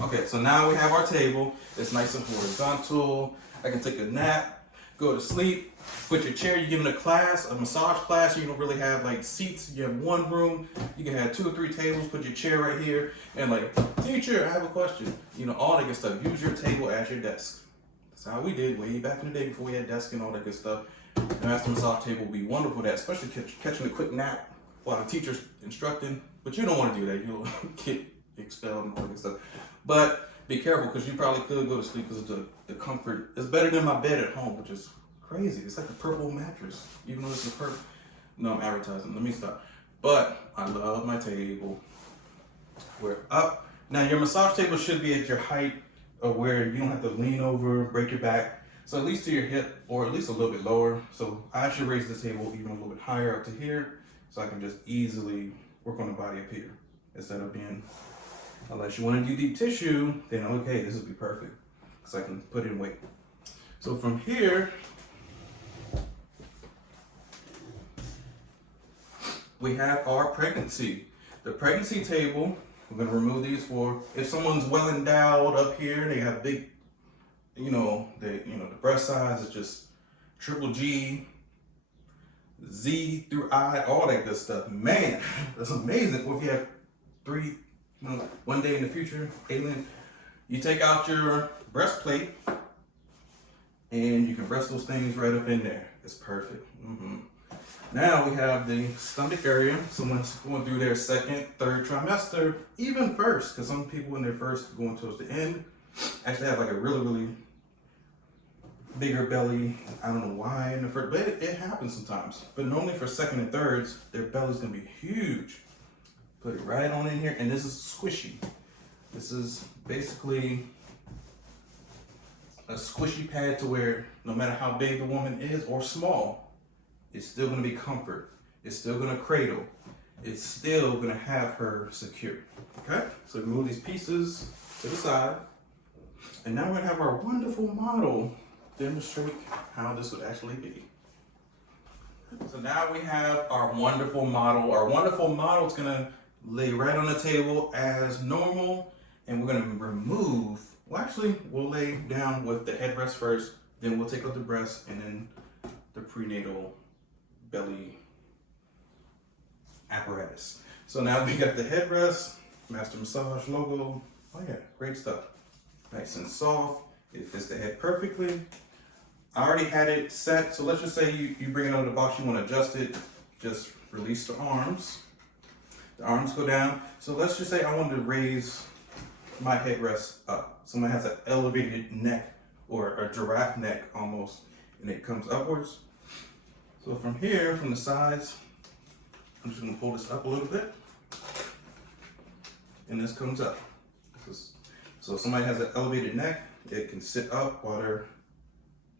Okay, so now we have our table. It's nice and horizontal. I can take a nap, go to sleep, put your chair. You give it a class, a massage class. You don't really have like seats. You have one room. You can have 2 or 3 tables. Put your chair right here and like, teacher, I have a question. You know, all that good stuff. Use your table as your desk. That's how we did way back in the day before we had desks and all that good stuff. The master massage table would be wonderful for that, especially catching a quick nap while the teacher's instructing. But you don't want to do that. You'll get expelled and all that good stuff. But be careful because you probably could go to sleep because of the comfort. It's better than my bed at home, which is crazy. It's like a purple mattress, even though it's a purple. No, I'm advertising. Let me stop. But I love my table. We're up. Now your massage table should be at your height of where you don't have to lean over, break your back. So at least to your hip or at least a little bit lower. So I should raise the table even a little bit higher up to here so I can just easily work on the body up here instead of being, unless you want to do deep tissue, then okay, this would be perfect because I can put in weight. So from here, we have our pregnancy. The pregnancy table, we're gonna remove these for, if someone's well endowed up here, they have big, the breast size is just triple G, Z through I, all that good stuff. Man, that's amazing. Or if you have 3, one day in the future, alien, you take out your breastplate and you can breast those things right up in there. It's perfect. Now we have the stomach area. Someone's going through their 2nd, 3rd trimester, even first, because some people in their first going towards the end actually have like a really, really bigger belly. I don't know why in the first, but it happens sometimes. But normally for 2nd and 3rds, their belly's gonna be huge. Put it right on in here, and this is squishy. This is basically a squishy pad to where no matter how big the woman is or small, it's still gonna be comfort. It's still gonna cradle. It's still gonna have her secure. Okay, so move these pieces to the side. And now we're gonna have our wonderful model demonstrate how this would actually be. So now we have our wonderful model. Our wonderful model is gonna lay right on the table as normal, and we're gonna remove, well actually, we'll lay down with the headrest first, then we'll take out the breast, and then the prenatal belly apparatus. So now we got the headrest, Master Massage logo. Oh yeah, great stuff. Nice and soft. It fits the head perfectly. I already had it set, so let's just say you bring it out of the box, you want to adjust it, just release the arms. The arms go down. So let's just say I wanted to raise my headrest up. Someone has an elevated neck or a giraffe neck almost, and it comes upwards. So from here, from the sides, I'm just gonna pull this up a little bit, and this comes up. So if somebody has an elevated neck, it can sit up while their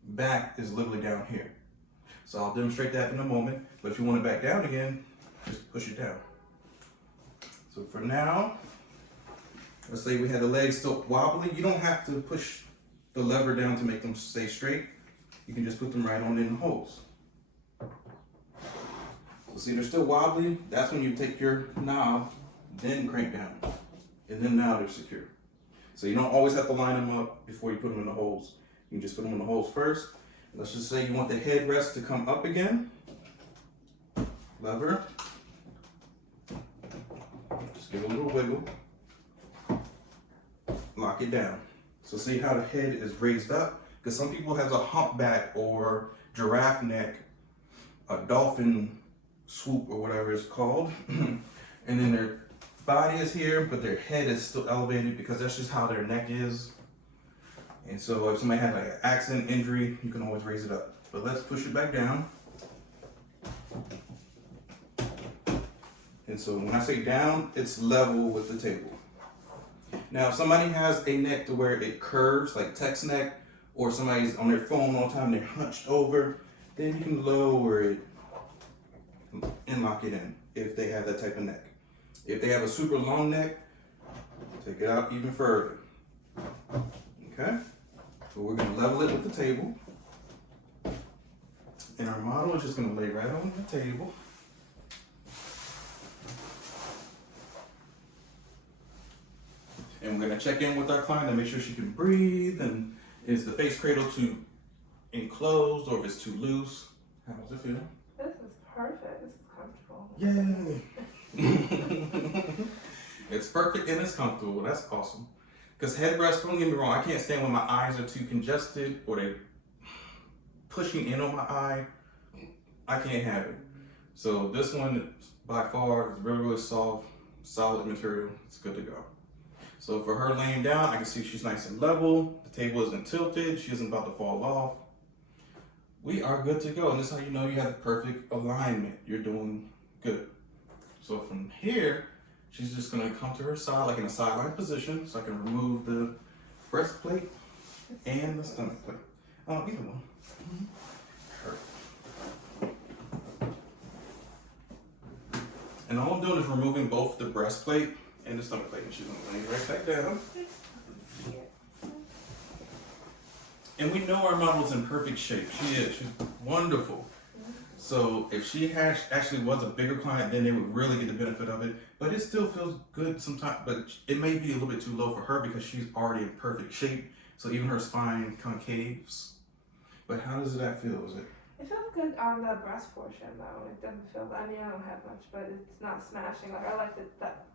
back is literally down here. So I'll demonstrate that in a moment, but if you want it back down again, just push it down. So for now, let's say we had the legs still wobbly. You don't have to push the lever down to make them stay straight. You can just put them right on in the holes. So see, they're still wobbly. That's when you take your knob, then crank down. And then now they're secure. So you don't always have to line them up before you put them in the holes. You can just put them in the holes first. Let's just say you want the headrest to come up again. Lever. Just give it a little wiggle. Lock it down. So see how the head is raised up? Because some people have a humpback or giraffe neck, a dolphin swoop or whatever it's called. And then their body is here, but their head is still elevated because that's just how their neck is. And so if somebody had like an accident, injury, you can always raise it up. But let's push it back down. And so when I say down, it's level with the table. Now, if somebody has a neck to where it curves, like text neck, or somebody's on their phone all the time, they're hunched over, then you can lower it and lock it in if they have that type of neck. If they have a super long neck, take it out even further. Okay? So we're gonna level it with the table. And our model is just gonna lay right on the table. And And we're gonna check in with our client and make sure she can breathe, and is the face cradle too enclosed or if it's too loose. How does it feel? This is perfect. This is comfortable. Yay! It's perfect and it's comfortable. That's awesome. Because head rest, don't get me wrong, I can't stand when my eyes are too congested or they're pushing in on my eye. I can't have it. So this one, by far, is really, really soft, solid material. It's good to go. So for her laying down, I can see she's nice and level. The table isn't tilted. She isn't about to fall off. We are good to go. And this is how you know you have the perfect alignment. You're doing good. So from here, she's just gonna come to her side, like in a sideline position, so I can remove the breastplate and the stomach plate. Either one. Perfect. And all I'm doing is removing both the breastplate and the stomach plate, and she's gonna lay right back down. And we know our model's in perfect shape. She is. She's wonderful. So if she actually was a bigger client, then they would really get the benefit of it. But it still feels good sometimes, but it may be a little bit too low for her because she's already in perfect shape. So even her spine concaves. But how does that feel? Is it? It feels good on the breast portion though. It doesn't feel, I mean, I don't have much, but it's not smashing. Like I like that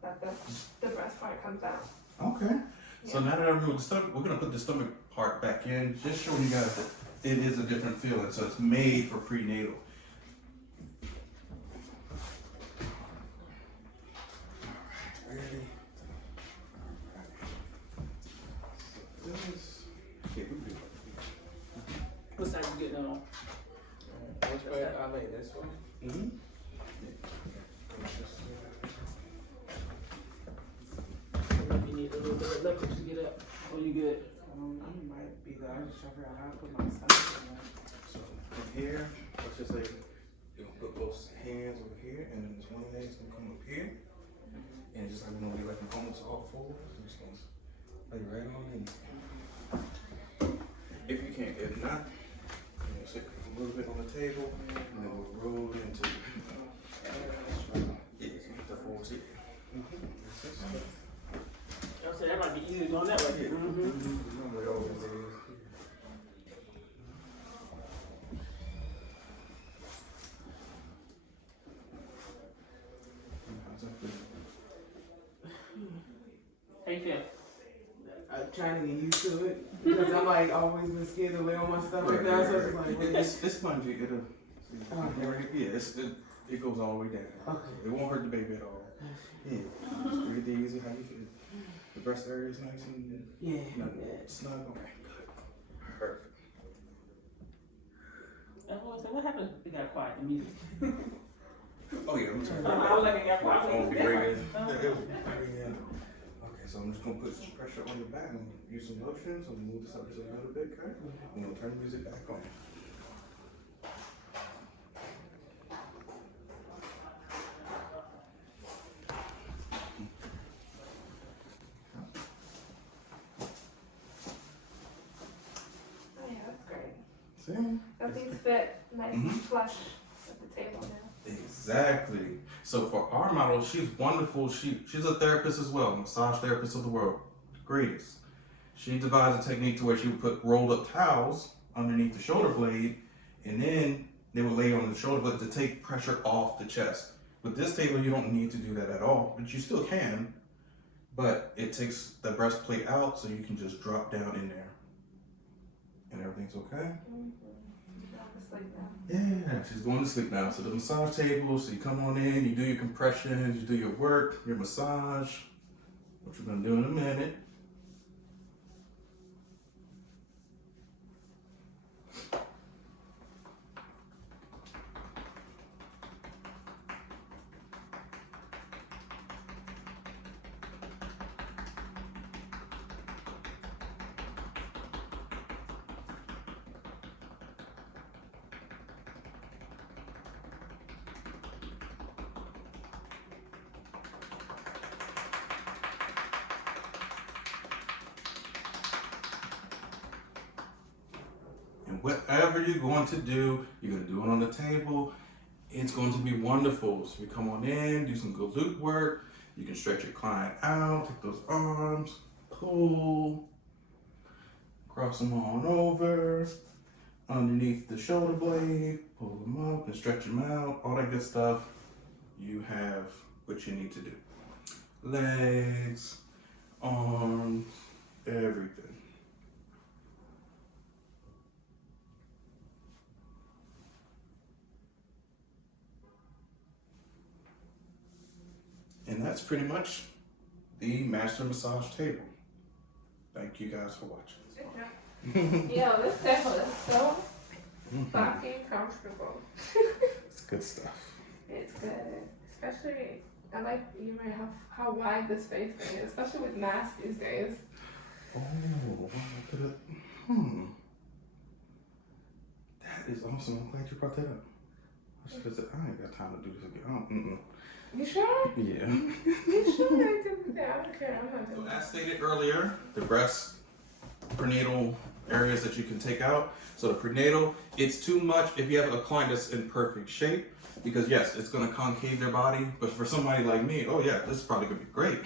the breast part comes out. Okay. Yeah. So now that I removed the stomach, we're gonna put the stomach part back in, just showing you guys that it is a different feeling. So it's made for prenatal. What side you getting on? Which way I lay this way? Mm-hmm. You need a little bit of leverage to get up. Oh, you good? I might be there. I just trying to figure out how to put my stomach in there. So from here, let's just say you're gonna put both hands over here, and then this one leg's gonna come up here, and just like we're gonna be like almost all fours. I'm just gonna lay right on in. If you can, if not, sit a little bit on the table, and then we'll roll into the forward seat. I said that might be easy going that way. Normally always is. How you feel? I'm trying to get used to it because I'm like always been scared to lay on my stomach now. So it's like, wait. It's spongy. It goes all the way down. Okay. It won't hurt the baby at all. Yeah. Just breathe easy. How you feel? The breast area is nice and snug. Okay. Good. Perfect. What happened? It got quiet. The music. Oh yeah. I'm sorry. I was like, it got quiet. Phone be ringing. Okay, so I'm just gonna put some pressure on your back and use some lotion. So move this up just a little bit, okay? I'm gonna turn the music back on. That things fit nice and flush at the table now. Exactly. So for our model, she's wonderful. She's a therapist as well, massage therapist of the world, greatest. She devised a technique to where she would put rolled up towels underneath the shoulder blade, and then they would lay on the shoulder blade to take pressure off the chest. With this table, you don't need to do that at all, but you still can. But it takes the breastplate out, so you can just drop down in there, and everything's okay. Yeah, she's going to sleep now. So the massage table, so you come on in, you do your compressions, you do your work, your massage, which we're going to do in a minute. Whatever you're going to do, you're going to do it on the table. It's going to be wonderful. So you come on in, do some glute work. You can stretch your client out, take those arms, pull, cross them on over, underneath the shoulder blade, pull them up and stretch them out, all that good stuff. You have what you need to do. Legs, arms, everything. And that's pretty much the master massage table. Thank you guys for watching. Yeah, this table is so fucking comfortable. It's good stuff. It's good. Especially, I like you might have how wide the space thing is, especially with masks these days. Oh, wow, look at it. That is awesome. I'm glad you brought that up. Because I ain't got time to do this again. You sure? Yeah. You sure? I don't care. I'm not So doing as stated earlier, the breast prenatal areas that you can take out. So the prenatal, it's too much if you have a client that's in perfect shape, because yes, it's gonna concave their body, but for somebody like me, oh yeah, this is probably gonna be great.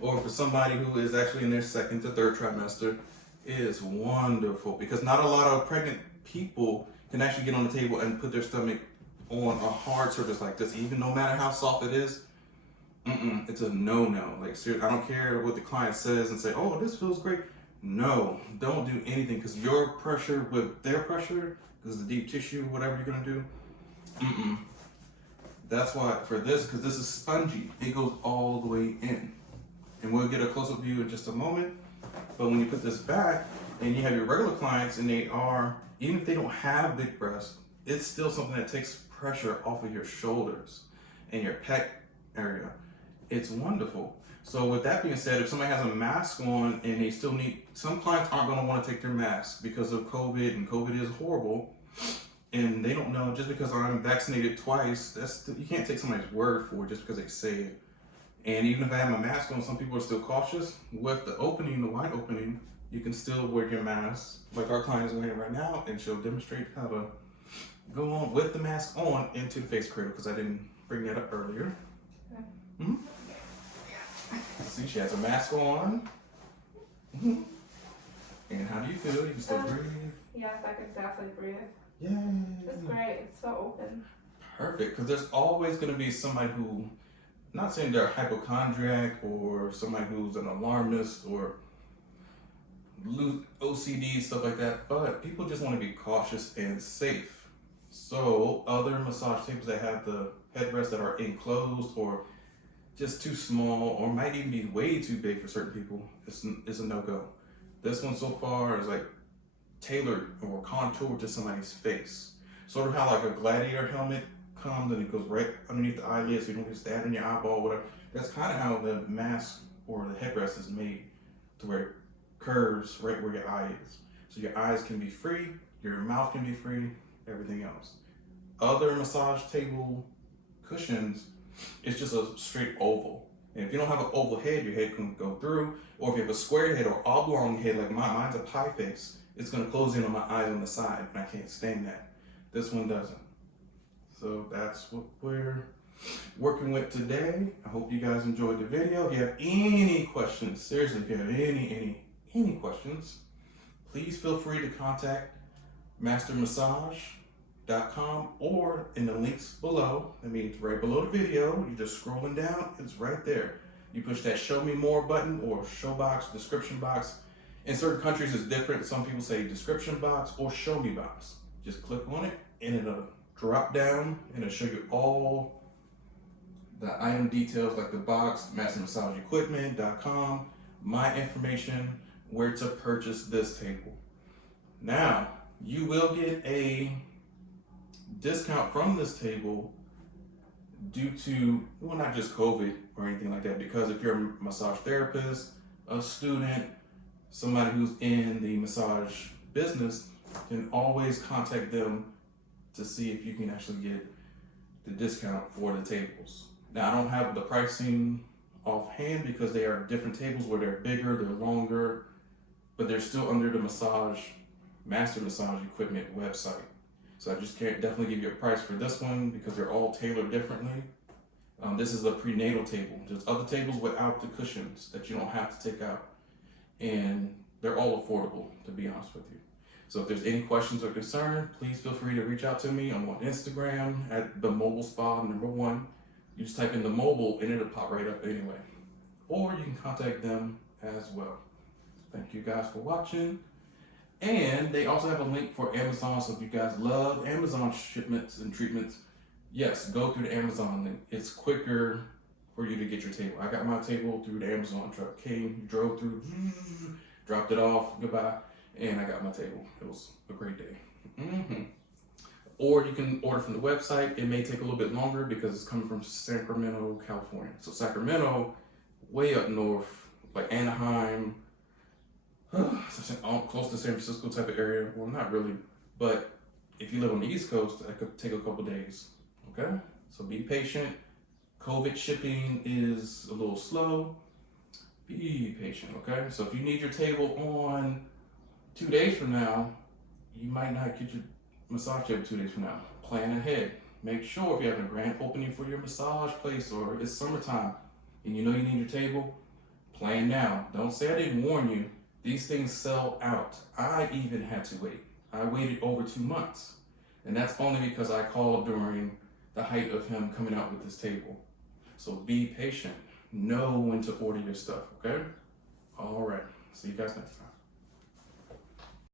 Or for somebody who is actually in their second to third trimester, it is wonderful, because not a lot of pregnant people can actually get on the table and put their stomach on a hard surface like this, even no matter how soft it is. It's a no-no. Like, seriously, I don't care what the client says and say, oh, this feels great. No, don't do anything, because your pressure with their pressure, because the deep tissue, whatever you're gonna do, that's why for this, because this is spongy, it goes all the way in. And we'll get a close-up view in just a moment. But when you put this back and you have your regular clients and they are, even if they don't have big breasts, it's still something that takes pressure off of your shoulders and your pec area. It's wonderful. So with that being said, if somebody has a mask on and they still need, some clients aren't going to want to take their mask because of COVID, and COVID is horrible, and they don't know, just because I'm vaccinated twice, that's, you can't take somebody's word for it just because they say it. And even if I have my mask on, some people are still cautious. With the opening, the wide opening, you can still wear your mask, like our client is wearing right now, and she'll demonstrate how to go on with the mask on into the face cradle, because I didn't bring that up earlier. See, she has a mask on. And how do you feel? You can still breathe? Yes, I can definitely breathe. Yay! It's great. It's so open. Perfect, because there's always going to be somebody who, not saying they're a hypochondriac or somebody who's an alarmist or OCD, stuff like that, but people just want to be cautious and safe. So other massage tables that have the headrests that are enclosed or just too small, or might even be way too big for certain people, is a no-go. This one so far is like tailored or contoured to somebody's face. Sort of how like a gladiator helmet comes and it goes right underneath the eyelid so you don't get stabbed in your eyeball or whatever. That's kind of how the mask or the headrest is made, to where it curves right where your eye is. So your eyes can be free, your mouth can be free, everything else. Other massage table cushions, it's just a straight oval. And if you don't have an oval head, your head can go through. Or if you have a square head or oblong head like mine, mine's a pie face, it's gonna close in on my eyes on the side, and I can't stand that. This one doesn't. So that's what we're working with today. I hope you guys enjoyed the video. If you have any questions, seriously, if you have any questions, please feel free to contact mastermassage.com or in the links below. That means right below the video, you're just scrolling down, it's right there. You push that show me more button or show box, description box. In certain countries it's different. Some people say description box or show me box. Just click on it and it'll drop down and it'll show you all the item details, like the box, mastermassageequipment.com, my information, where to purchase this table. Now, you will get a discount from this table due to, well, not just COVID or anything like that, because if you're a massage therapist, a student, somebody who's in the massage business, can always contact them to see if you can actually get the discount for the tables. Now, I don't have the pricing offhand because they are different tables where they're bigger, they're longer, but they're still under the Master Massage Equipment website. So I just can't definitely give you a price for this one because they're all tailored differently. This is a prenatal table. There's other tables without the cushions that you don't have to take out. and they're all affordable, to be honest with you. So if there's any questions or concern, please feel free to reach out to me. I'm on Instagram at the Mobile Spa #1. You just type in the mobile and it'll pop right up anyway. Or you can contact them as well. Thank you guys for watching. And they also have a link for Amazon, so if you guys love Amazon shipments and treatments, yes, go through the Amazon link. It's quicker for you to get your table. I got my table through the Amazon truck. Came, drove through, dropped it off, goodbye, and I got my table. It was a great day. Or you can order from the website. It may take a little bit longer because it's coming from Sacramento, California. So Sacramento, way up north, like Anaheim, close to San Francisco type of area. Well, not really, but if you live on the East Coast, that could take a couple days. Okay, so be patient. COVID shipping is a little slow. Be patient, okay? So if you need your table on 2 days from now, you might not get your massage table 2 days from now. Plan ahead. Make sure if you have a grand opening for your massage place or it's summertime and you know you need your table, plan now. Don't say I didn't warn you. These things sell out. I even had to wait. I waited over 2 months. And that's only because I called during the height of him coming out with this table. So be patient. Know when to order your stuff, okay? All right. See you guys next time.